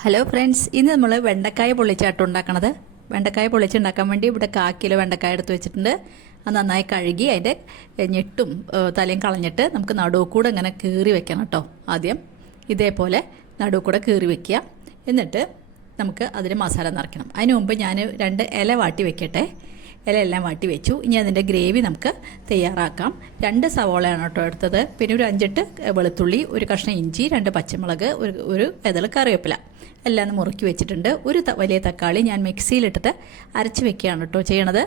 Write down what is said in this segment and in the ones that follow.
Hello friends ഇന്ന് നമ്മൾ വെണ്ടക്കായ പൊള്ളിച്ചാട്ടം ഉണ്ടാക്കണത്. വെണ്ടക്കായ പൊള്ളിച്ചുണ്ടാക്കാൻ വേണ്ടി ഇവിടെ കാ കിലോ വെണ്ടക്കായ എടുത്ത് വെച്ചിട്ടുണ്ട്. അത് നന്നായി കഴുകി അതിന്റെ ഞെട്ടും തലയും കളഞ്ഞിട്ട് നമുക്ക് നടുവ് കൂടെ ഇങ്ങനെ കീറി വെക്കണം കേട്ടോ ആദ്യം. ഇതേപോലെ നടുവ് കൂടെ കീറി വെക്കുക. എന്നിട്ട് നമുക്ക് അതിൽ മസാല നിറയ്ക്കണം. അതിന് മുമ്പ് ഞാൻ രണ്ട് ഇല വാട്ടി വെക്കട്ടെ. ഇല എല്ലാം വാട്ടി വെച്ചു. ഇനി അതിന്റെ ഗ്രേവി നമുക്ക് തയ്യാറാക്കാം. രണ്ട് സവോളയാണ് കേട്ടോ എടുത്തത്. പിന്നെ ഒരു അഞ്ചെട്ട് വെളുത്തുള്ളി ഒരു കഷ്ണം ഇഞ്ചി രണ്ട് പച്ചമുളക് ഒരു ഒരു വെതൽ കറിവേപ്പില. എല്ലാം മുറുക്കി വെച്ചിട്ടുണ്ട്. ഒരു വലിയ തക്കാളി ഞാൻ മിക്സിയിലിട്ടിട്ട് അരച്ച് വെക്കുകയാണ് കേട്ടോ ചെയ്യണത്.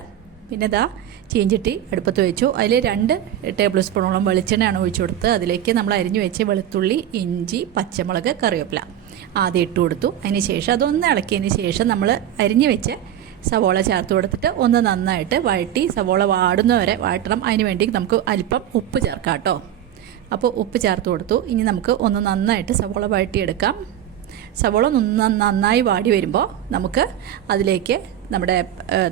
പിന്നെ ഇതാ ചീഞ്ചട്ടി അടുപ്പത്ത് വെച്ചു. അതിൽ രണ്ട് ടേബിൾ സ്പൂണോളം വെളിച്ചെണ്ണയാണ് ഒഴിച്ചു കൊടുത്ത് അതിലേക്ക് നമ്മൾ അരിഞ്ഞു വെച്ച് വെളുത്തുള്ളി ഇഞ്ചി പച്ചമുളക് കറിവേപ്പില ആദ്യം ഇട്ട് കൊടുത്തു. അതിന് ശേഷം അതൊന്ന് ഇളക്കിയതിന് ശേഷം നമ്മൾ അരിഞ്ഞു വെച്ച് സവോള ചേർത്ത് കൊടുത്തിട്ട് ഒന്ന് നന്നായിട്ട് വഴറ്റി സവോള വാടുന്നവരെ വാട്ടണം. അതിന് വേണ്ടി നമുക്ക് അല്പം ഉപ്പ് ചേർക്കാം കേട്ടോ. അപ്പോൾ ഉപ്പ് ചേർത്ത് കൊടുത്തു. ഇനി നമുക്ക് ഒന്ന് നന്നായിട്ട് സവോള വഴറ്റിയെടുക്കാം. സവോള നന്നായി വാടി വരുമ്പോൾ നമുക്ക് അതിലേക്ക് നമ്മുടെ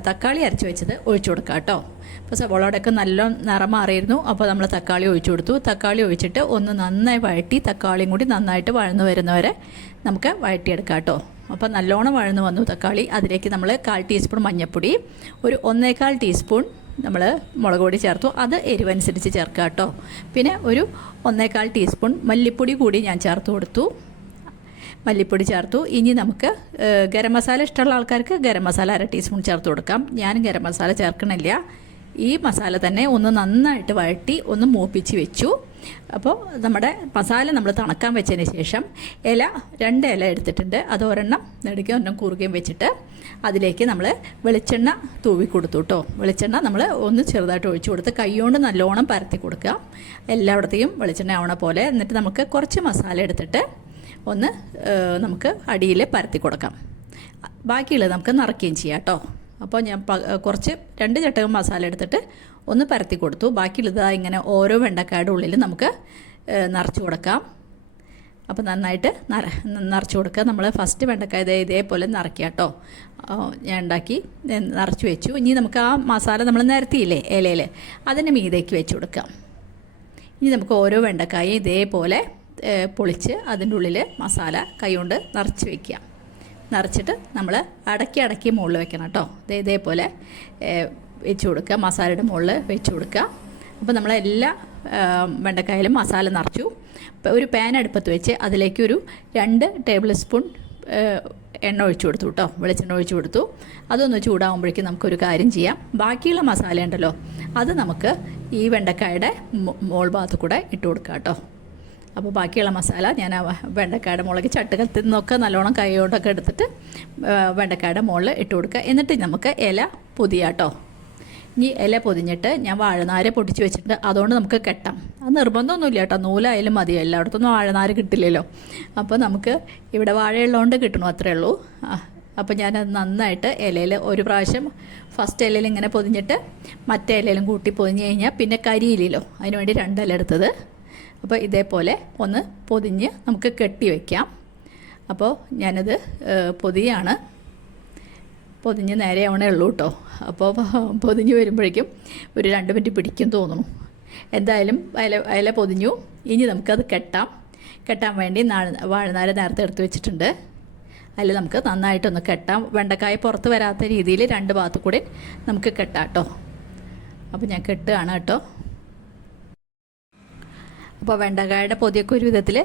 തക്കാളി അരച്ച് വെച്ചത് ഒഴിച്ചു കൊടുക്കാം കേട്ടോ. അപ്പോൾ സവോളയോടൊക്കെ നല്ല നിറം മാറിയിരുന്നു. അപ്പോൾ നമ്മൾ തക്കാളി ഒഴിച്ചു കൊടുത്തു. തക്കാളി ഒഴിച്ചിട്ട് ഒന്ന് നന്നായി വഴറ്റി തക്കാളിയും കൂടി നന്നായിട്ട് വഴന്നു വരുന്നവരെ നമുക്ക് വഴറ്റിയെടുക്കാം കേട്ടോ. അപ്പോൾ നല്ലോണം വഴന്നു വന്നു തക്കാളി. അതിലേക്ക് നമ്മൾ കാൽ ടീസ്പൂൺ മഞ്ഞൾപ്പൊടി ഒരു ഒന്നേകാൽ ടീസ്പൂൺ നമ്മൾ മുളക് പൊടി ചേർത്തു. അത് എരിവനുസരിച്ച് ചേർക്കുക കേട്ടോ. പിന്നെ ഒരു ഒന്നേകാൽ ടീസ്പൂൺ മല്ലിപ്പൊടി കൂടി ഞാൻ ചേർത്ത് കൊടുത്തു. മല്ലിപ്പൊടി ചേർത്തു. ഇനി നമുക്ക് ഗരം മസാല ഇഷ്ടമുള്ള ആൾക്കാർക്ക് ഗരം മസാല അര ടീസ്പൂൺ ചേർത്ത് കൊടുക്കാം. ഞാൻ ഗരം മസാല ചേർക്കണില്ല. ഈ മസാല തന്നെ ഒന്ന് നന്നായിട്ട് വഴട്ടി ഒന്ന് മൂപ്പിച്ച് വെച്ചു. അപ്പോൾ നമ്മുടെ മസാല നമ്മൾ തണക്കാൻ വെച്ചതിന് ശേഷം ഇല രണ്ട് ഇല എടുത്തിട്ടുണ്ട്. അത് ഒരെണ്ണം നെടുക്കുകയും ഒരെണ്ണം കുറുകയും വെച്ചിട്ട് അതിലേക്ക് നമ്മൾ വെളിച്ചെണ്ണ തൂവി കൊടുത്തു കേട്ടോ. വെളിച്ചെണ്ണ നമ്മൾ ഒന്ന് ചെറുതായിട്ട് ഒഴിച്ചു കൊടുത്ത് കൈകൊണ്ട് നല്ലോണം പരത്തി കൊടുക്കുക. എല്ലായിടത്തെയും വെളിച്ചെണ്ണ ആവണ പോലെ. എന്നിട്ട് നമുക്ക് കുറച്ച് മസാല എടുത്തിട്ട് ഒന്ന് നമുക്ക് അടിയിൽ പരത്തി കൊടുക്കാം. ബാക്കിയുള്ളത് നമുക്ക് നിറയ്ക്കുകയും ചെയ്യാം കേട്ടോ. അപ്പോൾ ഞാൻ കുറച്ച് രണ്ട് ചട്ടകം മസാല എടുത്തിട്ട് ഒന്ന് പരത്തി കൊടുത്തു. ബാക്കിയുള്ളത് ഇങ്ങനെ ഓരോ വെണ്ടക്കായുടെ ഉള്ളിൽ നമുക്ക് നിറച്ച് കൊടുക്കാം. അപ്പോൾ നന്നായിട്ട് നിറ നിറച്ച് കൊടുക്കുക. നമ്മൾ ഫസ്റ്റ് വെണ്ടക്കായ ഇതേ ഇതേപോലെ നിറയ്ക്കുക കേട്ടോ. ഞാൻ ഉണ്ടാക്കി നിറച്ച് വെച്ചു. ഇനി നമുക്ക് ആ മസാല നമ്മൾ നിരത്തിയില്ലേ ഇലയിൽ. അതിന് മീതേക്ക് വെച്ച് കൊടുക്കാം. ഇനി നമുക്ക് ഓരോ വെണ്ടക്കായും ഇതേപോലെ പൊളിച്ച് അതിന്റെ ഉള്ളിൽ മസാല കൈകൊണ്ട് നിറച്ച് വെക്കുക. നിറച്ചിട്ട് നമ്മൾ അടക്കി അടക്കി മുകളിൽ വെക്കണം കേട്ടോ. ഇതേപോലെ വെച്ച് കൊടുക്കുക. മസാലയുടെ മുകളിൽ വെച്ച് കൊടുക്കുക. അപ്പോൾ നമ്മളെല്ലാ വെണ്ടക്കായാലും മസാല നിറച്ചു. ഒരു പാൻ അടുപ്പത്ത് വെച്ച് അതിലേക്ക് ഒരു രണ്ട് ടേബിൾ സ്പൂൺ എണ്ണ ഒഴിച്ചു കൊടുത്തു കേട്ടോ. വെളിച്ചെണ്ണ ഒഴിച്ചു കൊടുത്തു. അതൊന്ന് ചൂടാകുമ്പോഴേക്കും നമുക്കൊരു കാര്യം ചെയ്യാം. ബാക്കിയുള്ള മസാല ഉണ്ടല്ലോ അത് നമുക്ക് ഈ വെണ്ടക്കായുടെ മോൾ ഭാഗത്ത് കൂടെ ഇട്ട് കൊടുക്കാം കേട്ടോ. അപ്പോൾ ബാക്കിയുള്ള മസാല ഞാൻ ആ വെണ്ടക്കായുടെ മുളക് ചട്ടുകത്തിൽ നിന്നൊക്കെ നല്ലോണം കൈ എടുത്തിട്ട് വെണ്ടക്കായുടെ മുകളിൽ ഇട്ട് കൊടുക്കുക. എന്നിട്ട് നമുക്ക് ഇല പൊതിയാട്ടോ. ഈ ഇല പൊതിഞ്ഞിട്ട് ഞാൻ വാഴനാര പൊടിച്ച് വെച്ചിട്ട് അതുകൊണ്ട് നമുക്ക് കെട്ടാം. അത് നിർബന്ധമൊന്നുമില്ല കേട്ടോ. നൂലായാലും മതി. എല്ലായിടത്തൊന്നും വാഴനാര കിട്ടില്ലല്ലോ. അപ്പോൾ നമുക്ക് ഇവിടെ വാഴയുള്ളതുകൊണ്ട് കിട്ടണു അത്രേ ഉള്ളൂ. അപ്പോൾ ഞാനത് നന്നായിട്ട് ഇലയിൽ ഒരു പ്രാവശ്യം ഫസ്റ്റ് ഇലയിൽ ഇങ്ങനെ പൊതിഞ്ഞിട്ട് മറ്റേ ഇലയിലും കൂട്ടി പൊതിഞ്ഞ് കഴിഞ്ഞാൽ പിന്നെ കരിയില്ലല്ലോ. അതിനുവേണ്ടി രണ്ടില എടുത്തത്. അപ്പോൾ ഇതേപോലെ ഒന്ന് പൊതിഞ്ഞ് നമുക്ക് കെട്ടി വയ്ക്കാം അപ്പോൾ ഞാനത് പൊതിയാണ്. പൊതിഞ്ഞ് നേരെ ആവണേ ഉള്ളൂ കേട്ടോ. അപ്പോൾ പൊതിഞ്ഞ് വരുമ്പോഴേക്കും ഒരു രണ്ട് മിനിറ്റ് പിടിക്കും തോന്നുന്നു. എന്തായാലും അയല അയല പൊതിഞ്ഞു. ഇനി നമുക്കത് കെട്ടാം. കെട്ടാൻ വേണ്ടി നാഴ വാഴനാര നേരത്തെ എടുത്ത് വെച്ചിട്ടുണ്ട്. അതിൽ നമുക്ക് നന്നായിട്ടൊന്ന് കെട്ടാം. വെണ്ടക്കായ പുറത്ത് വരാത്ത രീതിയിൽ രണ്ട് ഭാഗത്തു കൂടി നമുക്ക് കെട്ടാം കേട്ടോ. അപ്പോൾ ഞാൻ കെട്ടുകയാണ് കേട്ടോ. അപ്പോൾ വെണ്ടക്കായുടെ പൊതിയൊക്കെ ഒരു വിധത്തിൽ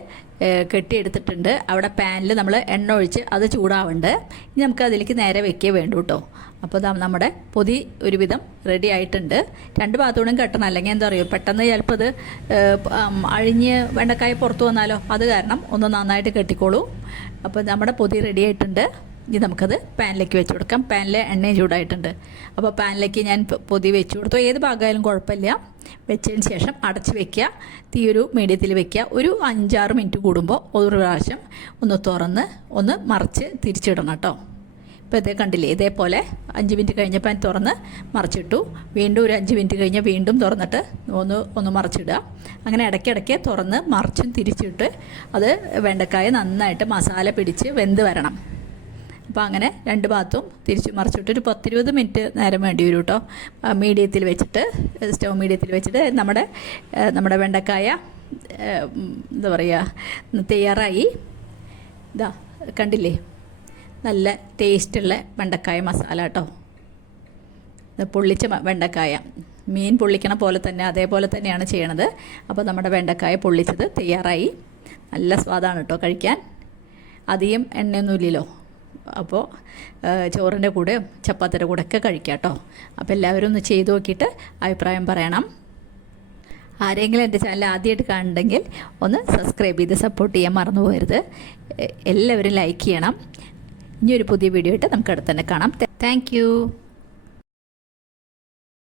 കെട്ടിയെടുത്തിട്ടുണ്ട്. അവിടെ പാനിൽ നമ്മൾ എണ്ണ ഒഴിച്ച് അത് ചൂടാവുന്നുണ്ട് ഇനി നമുക്ക് അതിലേക്ക് നേരെ വെക്കേ വേണ്ടൂ കേട്ടോ അപ്പോൾ നമ്മുടെ പൊതി ഒരുവിധം റെഡി ആയിട്ടുണ്ട്. രണ്ട് ഭാഗത്തോടും കെട്ടണം. അല്ലെങ്കിൽ എന്താ പറയുക പെട്ടെന്ന് ചിലപ്പോൾ അത് അഴിഞ്ഞ് വെണ്ടക്കായ പുറത്ത് വന്നാലോ. അത് കാരണം ഒന്ന് നന്നായിട്ട് കെട്ടിക്കോളൂ. അപ്പോൾ നമ്മുടെ പൊതി റെഡി ആയിട്ടുണ്ട്. ഇനി നമുക്കത് പാനിലേക്ക് വെച്ച് കൊടുക്കാം. പാനിൽ എണ്ണയും ചൂടായിട്ടുണ്ട്. അപ്പോൾ പാനിലേക്ക് ഞാൻ പൊതി വെച്ച് കൊടുത്തു. ഏത് ഭാഗമായാലും കുഴപ്പമില്ല. വെച്ചതിന് ശേഷം അടച്ച് വെക്കുക. തീ ഒരു മീഡിയത്തിൽ വെക്കുക. ഒരു അഞ്ചാറ് മിനിറ്റ് കൂടുമ്പോൾ ഒരു പ്രാവശ്യം ഒന്ന് തുറന്ന് ഒന്ന് മറിച്ച് തിരിച്ചിടണം കേട്ടോ. ഇപ്പോൾ ഇതേ കണ്ടില്ലേ? ഇതേപോലെ അഞ്ച് മിനിറ്റ് കഴിഞ്ഞപ്പോൾ ഞാൻ തുറന്ന് മറിച്ചിട്ടു. വീണ്ടും ഒരു അഞ്ച് മിനിറ്റ് കഴിഞ്ഞ് വീണ്ടും തുറന്നിട്ട് ഒന്ന് ഒന്ന് മറിച്ചിടുക. അങ്ങനെ ഇടയ്ക്കിടയ്ക്ക് തുറന്ന് മറിച്ചും തിരിച്ചിട്ട് അത് വെണ്ടക്കായ നന്നായിട്ട് മസാല പിടിച്ച് വെന്ത് വരണം. അപ്പോൾ അങ്ങനെ രണ്ട് ഭാഗത്തും തിരിച്ച് മറിച്ചിട്ട് ഒരു പത്തിരുപത് മിനിറ്റ് നേരം വേണ്ടി വരും കേട്ടോ. മീഡിയത്തിൽ വെച്ചിട്ട് സ്റ്റവ് മീഡിയത്തിൽ വെച്ചിട്ട് നമ്മുടെ നമ്മുടെ വെണ്ടക്കായ എന്താ പറയുക തയ്യാറായി. ഇതാ കണ്ടില്ലേ? നല്ല ടേസ്റ്റുള്ള വെണ്ടക്കായ മസാല കേട്ടോ. പൊള്ളിച്ച വെണ്ടക്കായ. മീൻ പൊള്ളിക്കണ പോലെ തന്നെ അതേപോലെ തന്നെയാണ് ചെയ്യണത്. അപ്പോൾ നമ്മുടെ വെണ്ടക്കായ പൊള്ളിച്ചത് തയ്യാറായി. നല്ല സ്വാദാണ് കേട്ടോ കഴിക്കാൻ. അധികം എണ്ണയൊന്നുമില്ലല്ലോ അപ്പോൾ ചോറിന്റെ കൂടെ ചപ്പാത്തിയുടെ കൂടെ ഒക്കെ കഴിക്കാം കേട്ടോ. അപ്പോൾ എല്ലാവരും ഒന്ന് ചെയ്ത് നോക്കിയിട്ട് അഭിപ്രായം പറയണം. ആരെങ്കിലും എന്റെ ചാനൽ ആദ്യമായിട്ട് കാണുന്നുണ്ടെങ്കിൽ ഒന്ന് സബ്സ്ക്രൈബ് ചെയ്ത് സപ്പോർട്ട് ചെയ്യാൻ മറന്നു പോകരുത്. എല്ലാവരും ലൈക്ക് ചെയ്യണം. ഇനിയൊരു പുതിയ വീഡിയോ ആയിട്ട് നമുക്ക് അടുത്ത് തന്നെ കാണാം. താങ്ക്